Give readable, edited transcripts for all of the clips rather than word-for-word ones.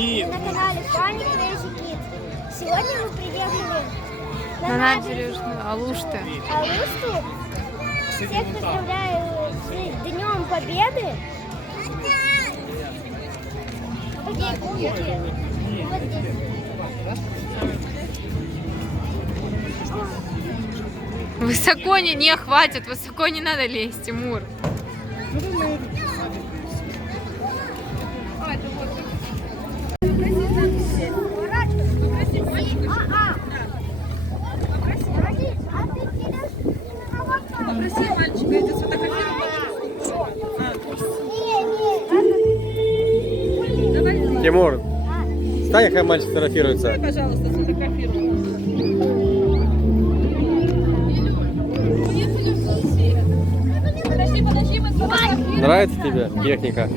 на канале Фанни Crazy Kids. Сегодня мы приехали На набережную Алушты. Алушту. Всех поздравляю с Днем Победы. Вот здесь. Высоко не хватит, высоко не надо лезть, Тимур. Попроси мальчика, я тебя сфотографирую. Тимур, стань, как мальчик фотографируется. Пожалуйста, сфотографируй. Подожди, мы сфотографируем. Нравится тебе техника?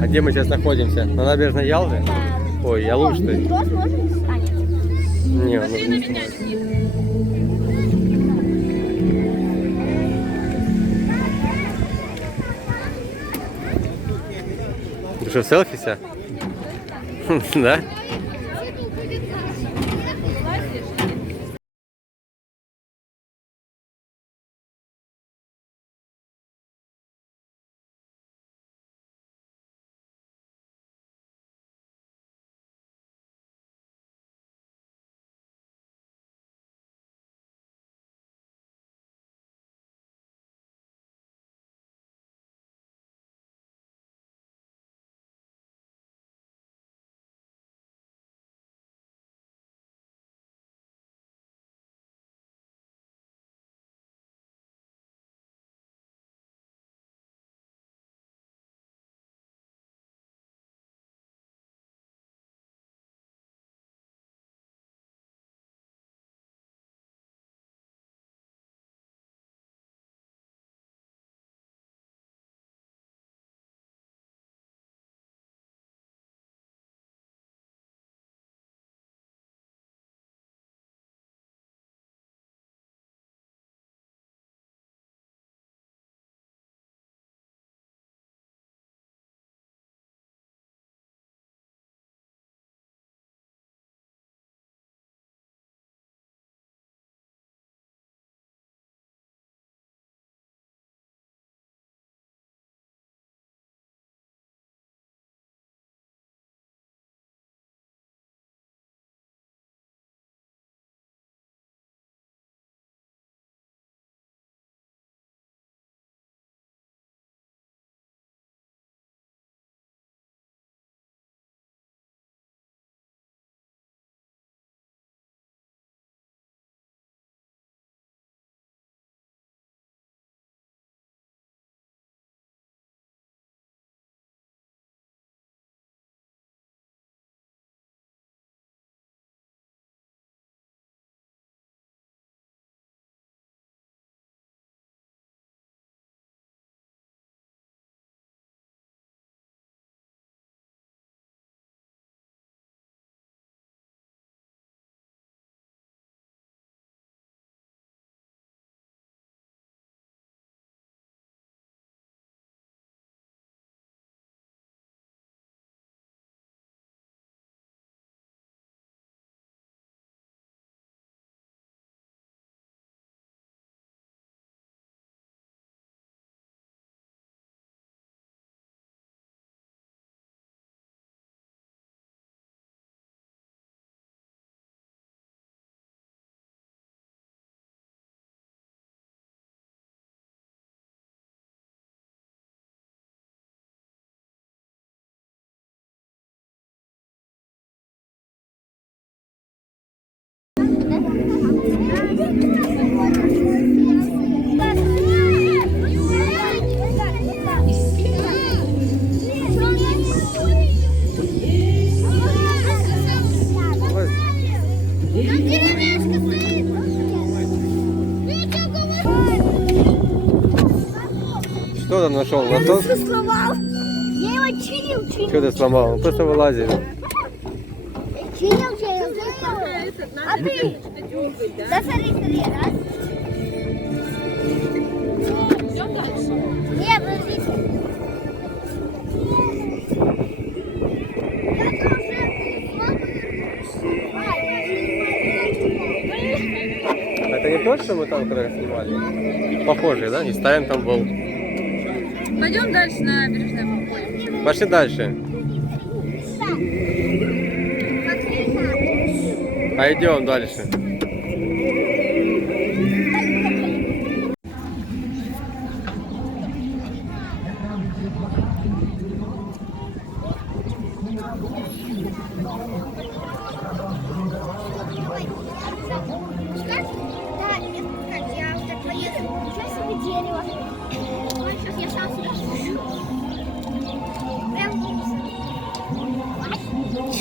А где мы сейчас находимся? На набережной Ялты? Ой, Алушты. Не, он не снимает. Ты что, селфися? Да? Что там нашел? Насос? Сломал. Я его чинил. Что ты сломал? Он просто вылазит. Чинил. А ты? Да, смотри, раз. Это не тот, что мы там когда снимали? Похожий, да? И Сталин там был. Пойдем дальше на набережную походим. Пошли дальше. Пойдем дальше. Да, нет, как я вот так поеду. Ничего себе дерево. Ой, сейчас я сам сюда сужу. Прям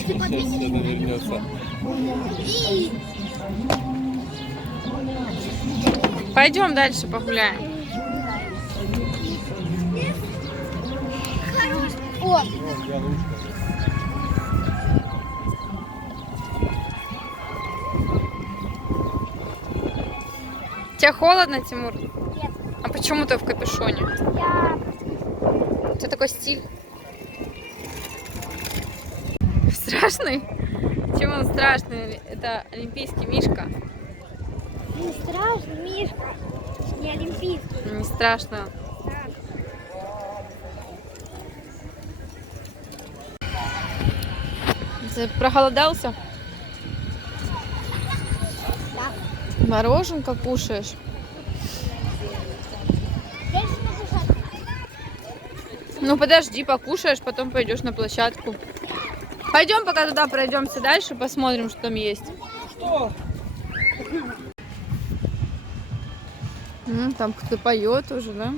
ты подвинешь? вернется. И... Пойдем дальше погуляем. Хорош. О, Тебе холодно, Тимур? нет. А почему ты в капюшоне? Я... У тебя такой стиль. Страшный? Чем он страшный? Это олимпийский мишка. Не страшно, Мишка. Не олимпийский. Не страшно. Ты проголодался? Да. Мороженка кушаешь? Дальше на площадку. Ну подожди, покушаешь, потом пойдешь на площадку. Пойдем пока туда пройдемся дальше, посмотрим, что там есть. Что? Там кто-то поет уже, да?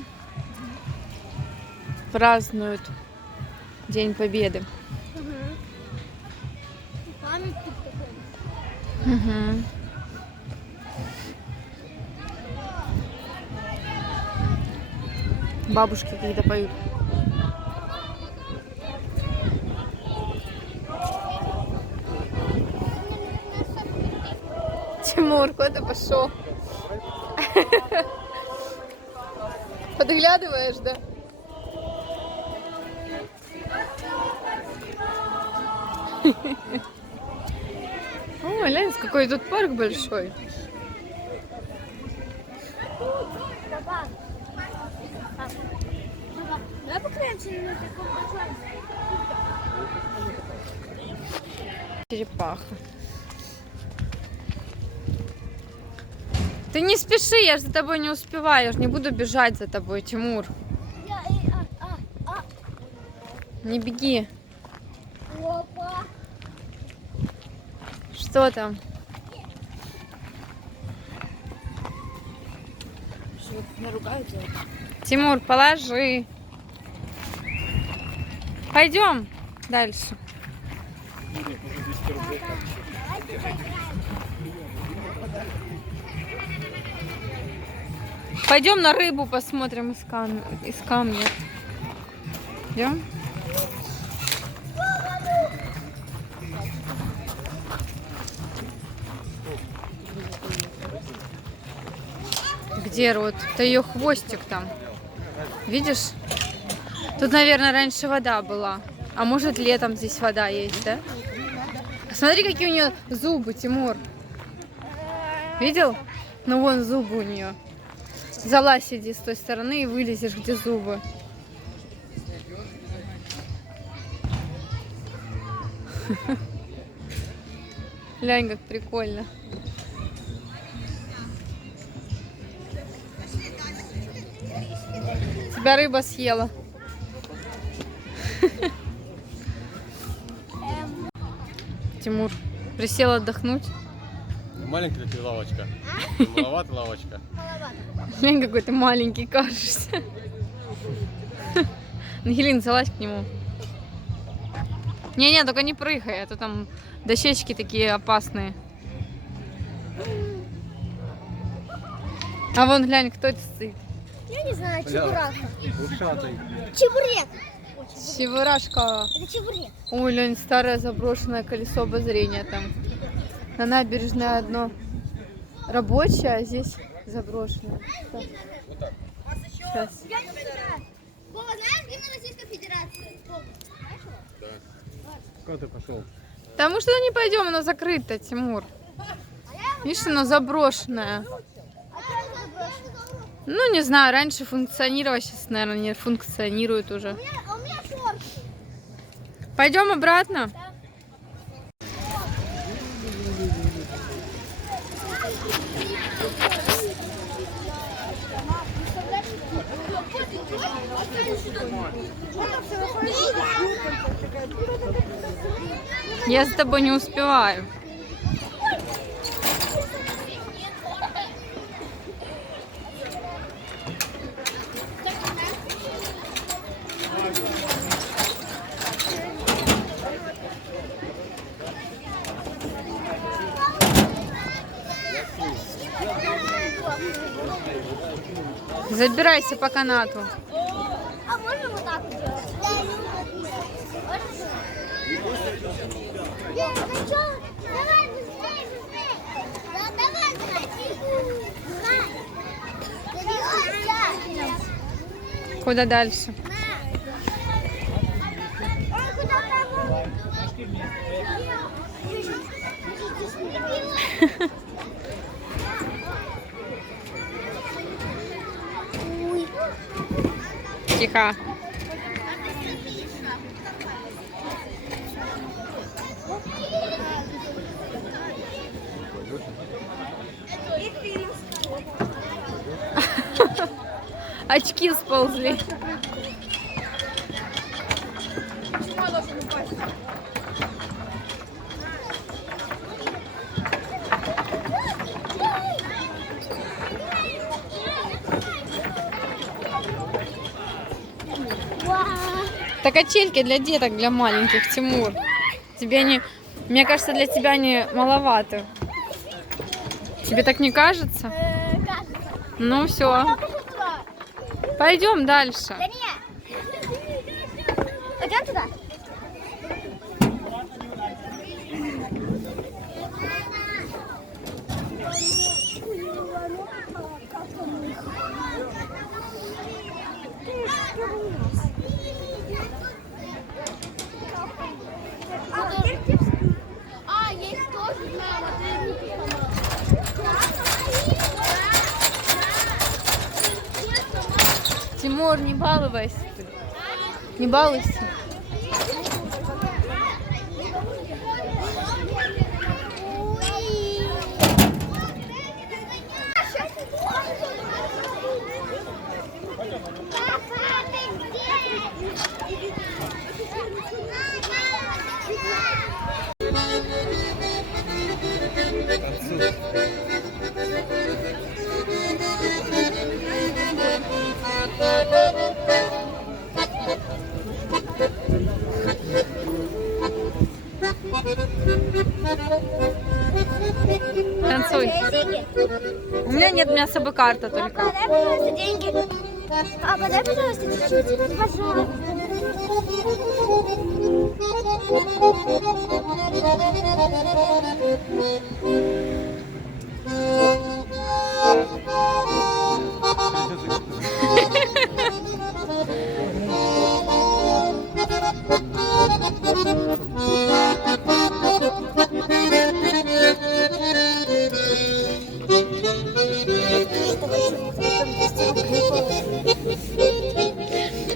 Празднуют День Победы. Памятник такой. Угу. Бабушки какие-то поют. Тимур, куда ты пошел? Подглядываешь, да? О, глянь, какой тут парк большой. Папа. Папа. Давай покрепче на таком большом. Черепаха. Ты не спеши, я же за тобой не успеваю, я же не буду бежать за тобой, Тимур. Не беги. Опа. Что там? Тимур, положи. Пойдем дальше. Пойдем на рыбу посмотрим из камня. Идем? Где рот? Это ее хвостик там. Видишь? Тут, наверное, раньше вода была. А может, летом здесь вода есть, да? Смотри, какие у нее зубы, Тимур. Видел? Ну, вон зубы у нее. Залазь, иди с той стороны и вылезешь, где зубы. Глянь, как прикольно. Тебя рыба съела. Тимур, присел отдохнуть. Маленькая такая лавочка. Маловато лавочка. Глянь, какой ты маленький кажешься. Ангелин, залазь к нему. Не-не, только не прыгай, а то там дощечки такие опасные. А вон, глянь, кто это стоит. Я не знаю, чебурака. Ушатый. Чебурек. Чебурашка. Это чебурек. Ой, глянь, старое заброшенное колесо обозрения там. На набережной одно рабочее, а здесь заброшенное. Сейчас. Вова, знаешь, гимн Российской Федерации? Куда ты пошел? Потому что не пойдем, оно закрыто, Тимур. А я Видишь, оно заброшенное. А что это заброшено? Ну, не знаю, раньше функционировало, сейчас, наверное, не функционирует уже. А у меня шорты. Пойдем обратно. Я за тобой не успеваю. Забирайся по канату. А можно вот так вот делать? Да, ну что? Давай быстрее, быстрее. Да, давай, давай. Куда дальше? Куда там? Тихо. Очки сползли. Это качельки для деток, для маленьких, Тимур. Тебе они, мне кажется, для тебя они маловаты. Тебе так не кажется? Ну все. Пойдем дальше. Да нет. Пойдем туда. А, есть тоже, знаю, вот Тимур, не балуйся. Не балуйся. Танцуй. У меня нет, у меня с собой карта только. Подай, пожалуйста, деньги. Папа, дай, пожалуйста, чуть-чуть. Пожалуйста.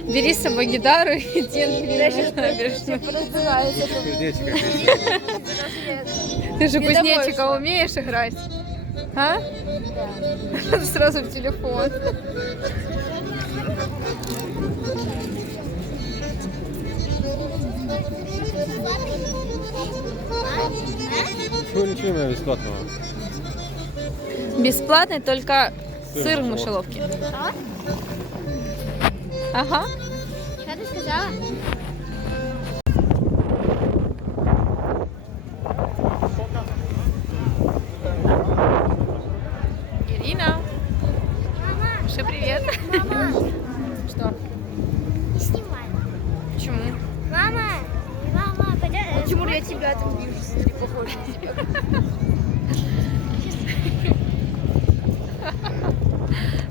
Бери с собой гитару и иди на набережную. Ты же кузнечика умеешь играть? А? Сразу в телефон. Чего ничего у меня бесплатного? Бесплатный только сыр в мышеловке. Ага. Что ты сказала? Ирина, Мама, пиши привет. мама, Что? не снимай. Почему? Мама, пойдем. Тимур, я тебя там вижу, смотри, похож на тебя.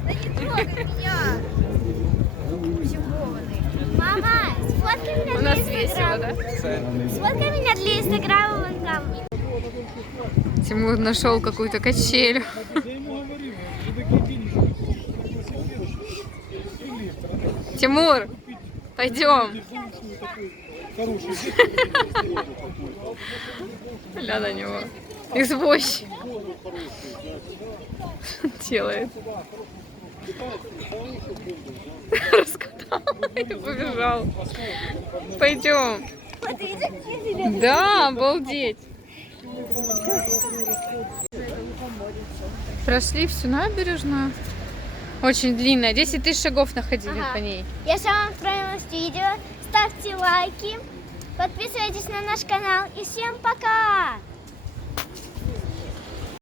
Да не трогай меня. Мама, сфоткай меня У для нас весело, Инстаграма. да? Сфоткай меня для Инстаграма вон там. Тимур нашел какую-то качель. Тимур, пойдем. Гля на него. Извозчик. Делает. Раскатал и побежал. Пойдем. Да, обалдеть. Прошли всю набережную. Очень длинная. 10 тысяч шагов находили Ага. по ней. Если вам понравилось видео, ставьте лайки, подписывайтесь на наш канал и всем пока!